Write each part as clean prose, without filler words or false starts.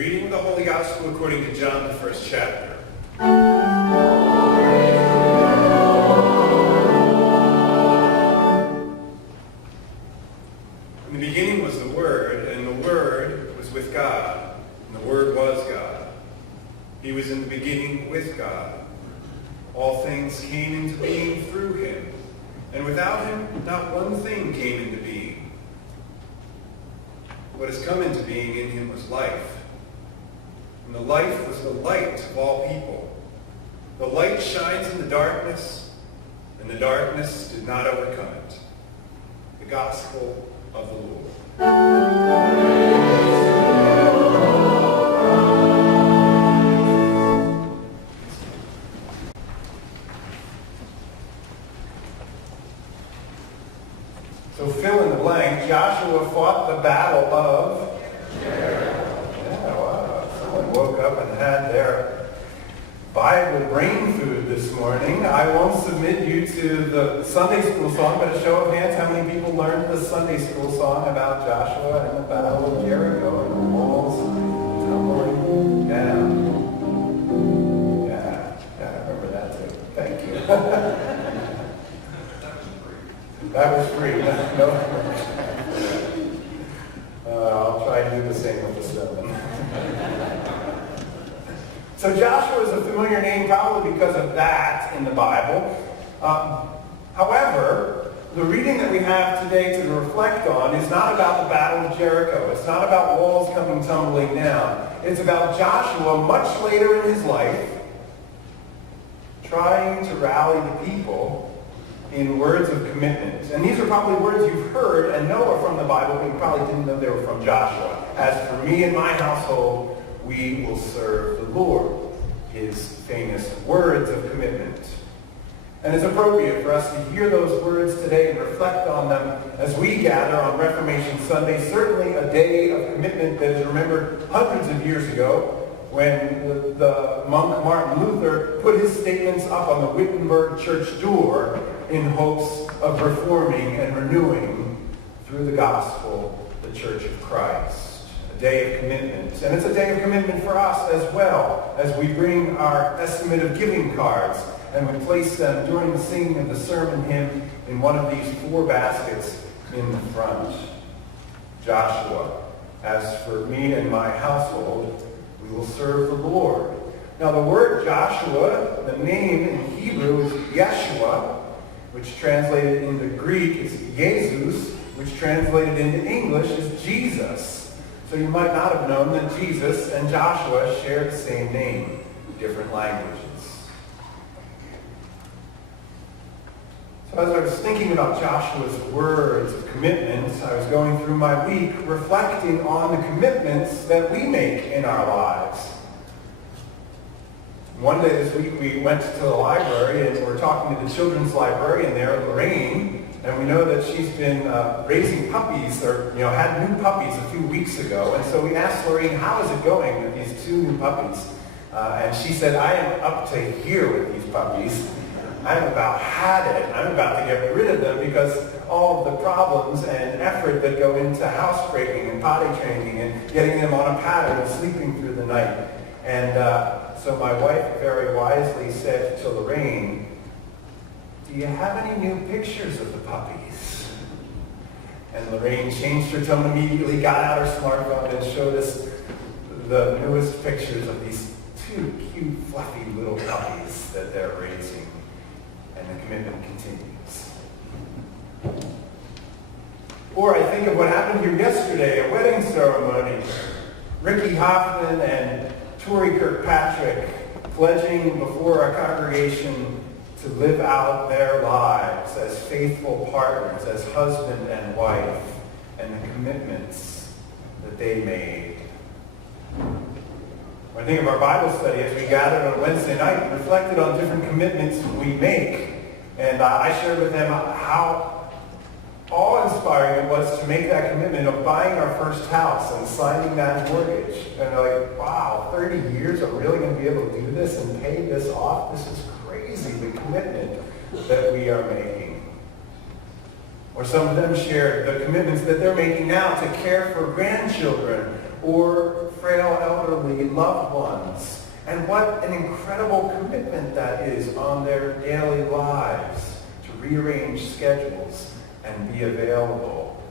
Reading of the Holy Gospel according to John, the first chapter. In the beginning was the Word, and the Word was with God, and the Word was God. He was in the beginning with God. All things came into being through him, and without him not one thing came into being. What has come into being in him was life. And the life was the light of all people. The light shines in the darkness, and the darkness did not overcome it. The Gospel of the Lord. So fill in the blank. Joshua fought the battle of woke up and had their Bible brain food this morning. I won't submit you to the Sunday school song, but a show of hands, how many people learned the Sunday school song about Joshua and the Battle of Jericho and the walls tumbling down? Yeah, I remember that too. Thank you. That was free. No. I'll try and do the same with the sermon. So Joshua is a familiar name probably because of that in the Bible. However, the reading that we have today to reflect on is not about the Battle of Jericho. It's not about walls coming tumbling down. It's about Joshua much later in his life trying to rally the people in words of commitment. And these are probably words you've heard and know are from the Bible, but you probably didn't know they were from Joshua. As for me and my household, we will serve the Lord. His famous words of commitment. And it's appropriate for us to hear those words today and reflect on them as we gather on Reformation Sunday, certainly a day of commitment that is remembered hundreds of years ago when the monk Martin Luther put his statements up on the Wittenberg church door in hopes of reforming and renewing through the gospel the Church of Christ. Day of commitment. And it's a day of commitment for us as well, as we bring our estimate of giving cards and we place them during the singing of the sermon hymn in one of these 4 baskets in the front. Joshua, as for me and my household, we will serve the Lord. Now the word Joshua, the name in Hebrew is Yeshua, which translated into Greek is Jesus, which translated into English is Jesus. So you might not have known that Jesus and Joshua share the same name, different languages. So as I was thinking about Joshua's words of commitment, I was going through my week reflecting on the commitments that we make in our lives. One day this week we went to the library and we're talking to the children's librarian there, Lorraine, and we know that she's been raising puppies, or had new puppies a few weeks ago. And so we asked Lorraine, how is it going with these 2 new puppies? And she said, I am up to here with these puppies. I'm about had it. I'm about to get rid of them because all of the problems and effort that go into housebreaking and potty training and getting them on a pattern and sleeping through the night. And so my wife very wisely said to Lorraine, do you have any new pictures of the puppies? And Lorraine changed her tone immediately, got out her smartphone and showed us the newest pictures of these 2 cute, fluffy little puppies that they're raising. And the commitment continues. Or I think of what happened here yesterday, a wedding ceremony. Ricky Hoffman and Tori Kirkpatrick pledging before our congregation to live out their lives as faithful partners, as husband and wife, and the commitments that they made. When I think of our Bible study as we gathered on Wednesday night and reflected on different commitments we make, and I shared with them how awe-inspiring it was to make that commitment of buying our first house and signing that mortgage. And they're like, wow, 30 years, I'm really going to be able to do this and pay this off? This is crazy, the commitment that we are making. Or some of them shared the commitments that they're making now to care for grandchildren or frail elderly loved ones. And what an incredible commitment that is on their daily lives to rearrange schedules and be available.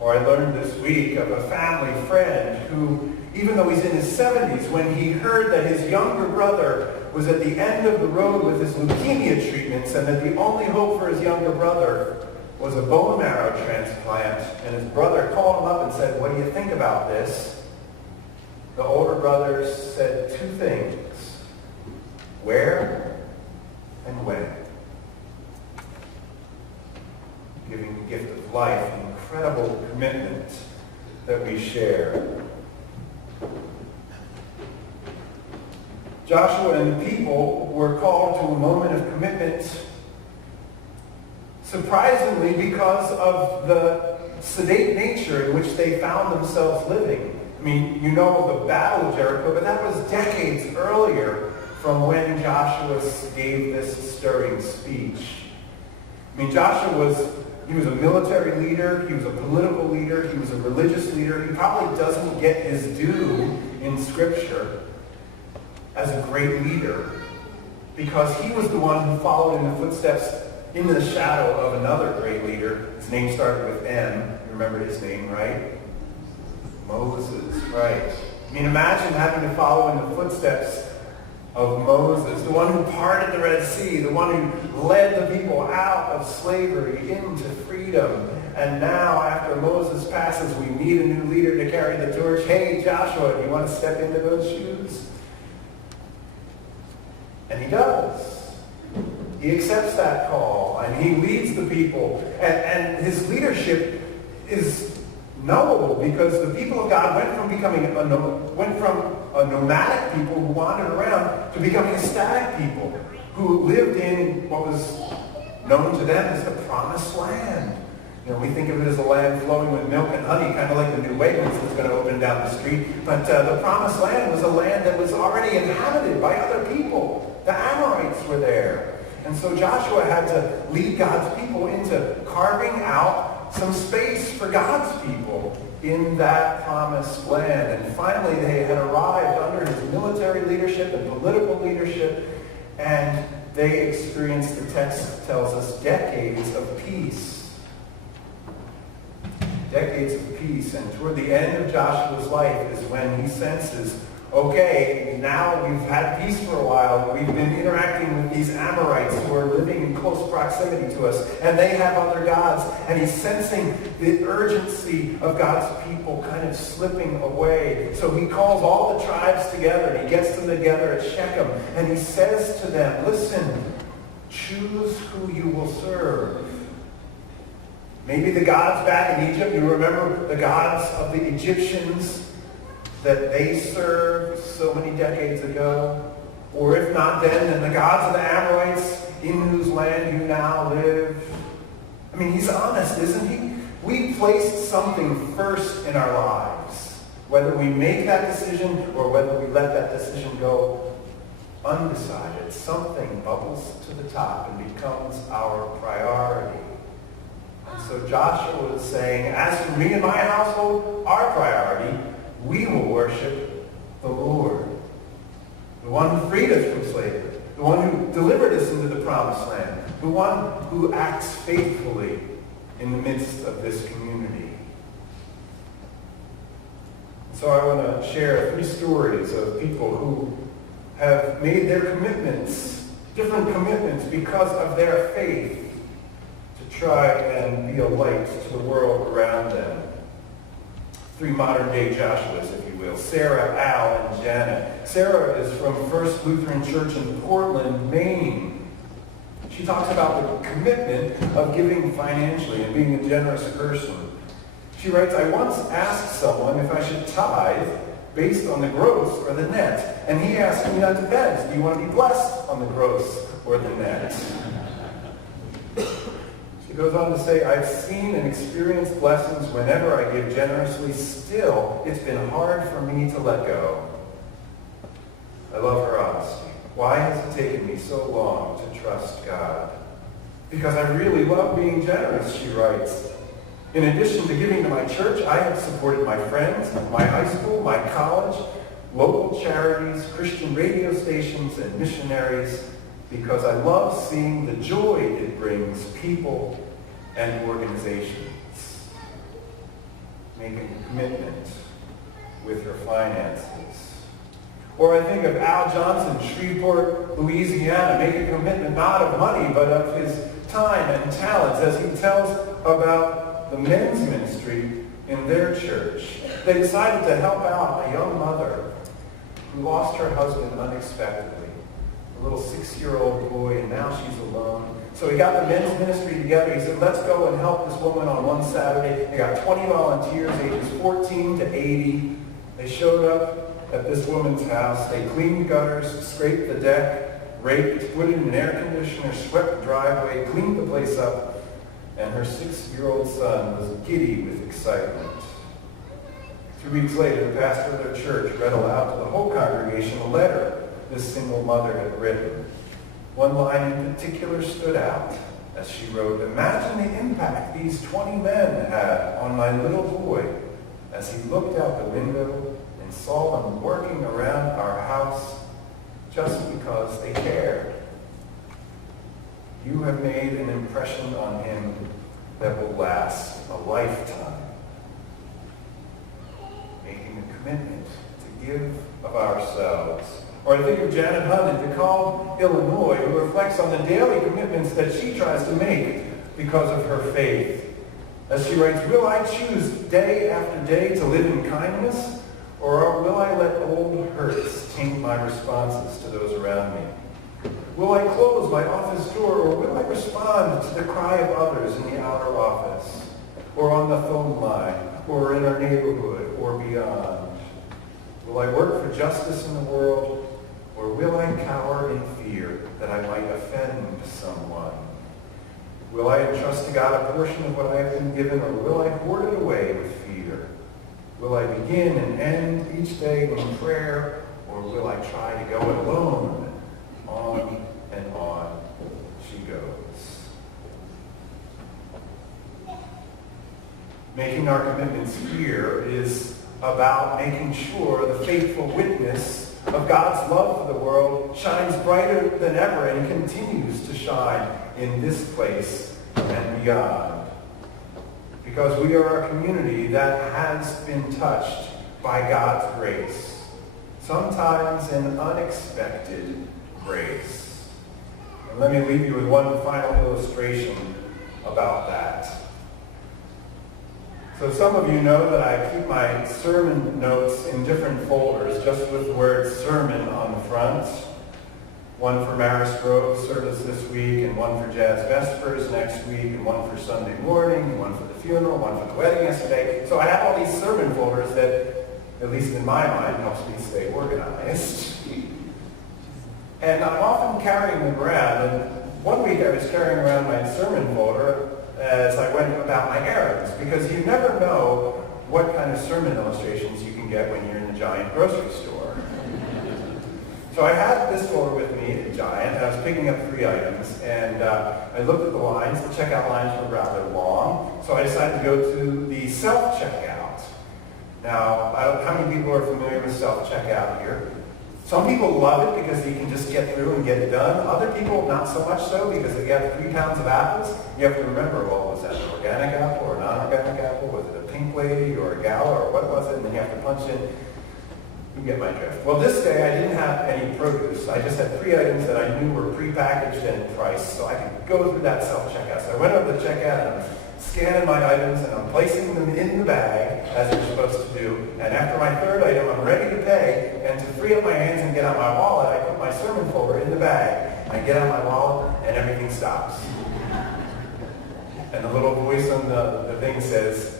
Or I learned this week of a family friend who, even though he's in his 70s, when he heard that his younger brother was at the end of the road with his leukemia treatments and that the only hope for his younger brother was a bone marrow transplant, and his brother called him up and said, "What do you think about this?" The older brother said two things: where and when. Giving the gift of life, an incredible commitment that we share. Joshua and the people were called to a moment of commitment, surprisingly, because of the sedate nature in which they found themselves living. I mean, you know the Battle of Jericho, but that was decades earlier from when Joshua gave this stirring speech. I mean, Joshua was a military leader, he was a political leader, he was a religious leader. He probably doesn't get his due in Scripture as a great leader because he was the one who followed in the footsteps in the shadow of another great leader. His name started with M. You remember his name, right? Moses, right. I mean, imagine having to follow in the footsteps of Moses, the one who parted the Red Sea, the one who led the people out of slavery into freedom. And now, after Moses passes, we need a new leader to carry the torch. Hey, Joshua, do you want to step into those shoes? And he does. He accepts that call, and he leads the people. And his leadership is knowable because the people of God went from a nomadic people who wandered around to becoming a static people who lived in what was known to them as the Promised Land. You know, we think of it as a land flowing with milk and honey, kind of like the new Wegmans that's going to open down the street. But the Promised Land was a land that was already inhabited by other people. The Amorites were there. And so Joshua had to lead God's people into carving out some space for God's people in that promised land. And finally, they had arrived under his military leadership and political leadership, and they experienced, the text tells us, decades of peace. Decades of peace. And toward the end of Joshua's life is when he senses, okay, now we've had peace for a while. We've been interacting with these Amorites who are living in close proximity to us, and they have other gods. And he's sensing the urgency of God's people kind of slipping away. So he calls all the tribes together, and he gets them together at Shechem, and he says to them, listen, choose who you will serve. Maybe the gods back in Egypt, you remember the gods of the Egyptians that they served so many decades ago? Or if not then the gods of the Amorites in whose land you now live? I mean, he's honest, isn't he? We placed something first in our lives. Whether we make that decision or whether we let that decision go undecided, something bubbles to the top and becomes our priority. And so Joshua is saying, as for me and my household, our priority, we will worship the Lord, the one who freed us from slavery, the one who delivered us into the promised land, the one who acts faithfully in the midst of this community. So I want to share 3 stories of people who have made their commitments, different commitments, because of their faith to try and be a light to the world around them. 3 modern-day Joshuas, if you will. Sarah, Al, and Janet. Sarah is from First Lutheran Church in Portland, Maine. She talks about the commitment of giving financially and being a generous person. She writes, I once asked someone if I should tithe based on the gross or the net. And he asked me, that depends. Do you want to be blessed on the gross or the net? She goes on to say, I've seen and experienced blessings whenever I give generously. Still, it's been hard for me to let go. I love her honesty. Why has it taken me so long to trust God? Because I really love being generous, she writes. In addition to giving to my church, I have supported my friends, my high school, my college, local charities, Christian radio stations, and missionaries because I love seeing the joy it brings people and organizations. Making a commitment with your finances. Or I think of Al Johnson, Shreveport, Louisiana, making a commitment not of money, but of his time and talents as he tells about the men's ministry in their church. They decided to help out a young mother who lost her husband unexpectedly, a little 6-year-old boy, and now she's alone. So he got the men's ministry together. He said, let's go and help this woman on one Saturday. They got 20 volunteers, ages 14 to 80. They showed up at this woman's house. They cleaned gutters, scraped the deck, raked, put in an air conditioner, swept the driveway, cleaned the place up, and her 6-year-old son was giddy with excitement. 2 weeks later, the pastor of their church read aloud to the whole congregation a letter this single mother had written. One line in particular stood out as she wrote, "Imagine the impact these 20 men had on my little boy as he looked out the window and saw them working around our house just because they cared. You have made an impression on him that will last a lifetime." Making a commitment to give of ourselves. Or I think of Janet Hunt in DeKalb, Illinois, who reflects on the daily commitments that she tries to make because of her faith. As she writes, "Will I choose day after day to live in kindness, or will I let old hurts taint my responses to those around me? Will I close my office door, or will I respond to the cry of others in the outer office, or on the phone line, or in our neighborhood, or beyond? Will I work for justice in the world, or will I cower in fear that I might offend someone? Will I entrust to God a portion of what I have been given, or will I hoard it away with fear? Will I begin and end each day in prayer, or will I try to go it alone?" On and on she goes. Making our commitments here is about making sure the faithful witness of God's love for the world shines brighter than ever and continues to shine in this place and beyond. Because we are a community that has been touched by God's grace, sometimes an unexpected grace. And let me leave you with one final illustration about that. So some of you know that I keep my sermon notes in different folders, just with the word sermon on the front. One for Maris Grove service this week, and one for Jazz Vespers next week, and one for Sunday morning, and one for the funeral, one for the wedding yesterday. So I have all these sermon folders that, at least in my mind, helps me stay organized. And I'm often carrying them around. And one week I was carrying around my sermon folder as I went about my errands, because you never know what kind of sermon illustrations you can get when you're in the Giant grocery store. So I had this folder with me at Giant, and I was picking up 3 items, and I looked at the lines. The checkout lines were rather long, so I decided to go to the self-checkout. Now, how many people are familiar with self-checkout here? Some people love it because you can just get through and get it done. Other people, not so much so, because if you have 3 pounds of apples, you have to remember, well, was that an organic apple or a non-organic apple? Was it a pink lady or a gala, or what was it? And then you have to punch in. You get my drift. Well, this day I didn't have any produce. I just had 3 items that I knew were prepackaged and priced, so I could go through that self-checkout. So I went over the checkout, and I'm scanning my items, and I'm placing them in the bag, as you're supposed to do. And after my 3rd item, I'm ready to pay, and to free up my hands and get out my wallet, I put my sermon folder in the bag. I get out my wallet, and everything stops. And the little voice on the thing says,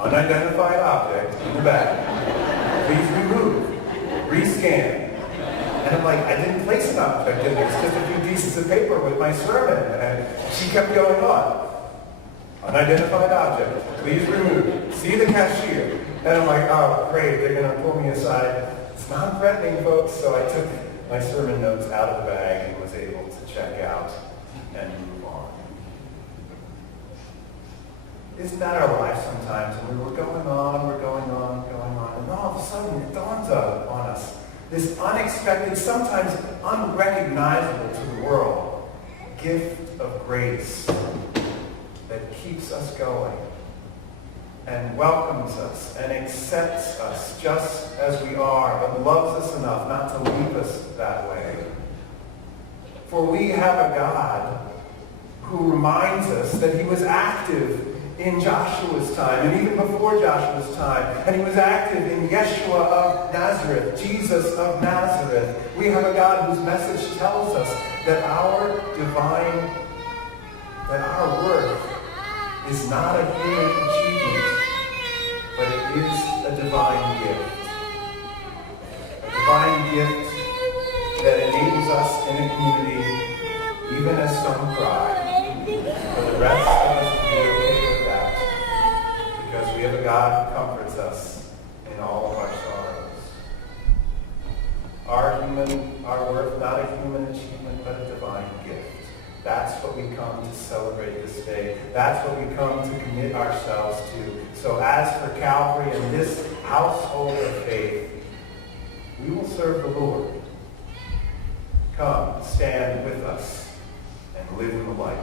"Unidentified object in the bag. Please remove. Rescan." And I'm like, I didn't place an object in there. It's just a few pieces of paper with my sermon. And she kept going on. "Unidentified object. Please remove. See the cashier." And I'm like, oh, great. They're going to pull me aside. It's non-threatening, folks. So I took my sermon notes out of the bag and was able to check out and move on. Isn't that our life sometimes? And we're going on, and all of a sudden it dawns on us. This unexpected, sometimes unrecognizable to the world, gift of grace that keeps us going and welcomes us and accepts us just as we are, but loves us enough not to leave us that way. For we have a God who reminds us that he was active in Joshua's time, and even before Joshua's time, and he was active in Yeshua of Nazareth, Jesus of Nazareth. We have a God whose message tells us that our worth is not a human achievement, but it is a divine gift. A divine gift that enables us in a community, even as some cry, for the rest of us to be okay with that, because we have a God who comforts us in all of our sorrows. Our worth, not a human achievement, but a divine gift. That's what we come to celebrate this day. That's what we come to commit ourselves to. So as for Calvary and this household of faith, we will serve the Lord. Come, stand with us, and live in the light.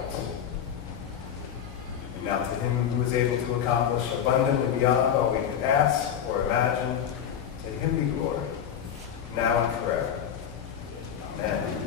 And now to him who is able to accomplish abundantly beyond all we can ask or imagine, to him be glory, now and forever. Amen.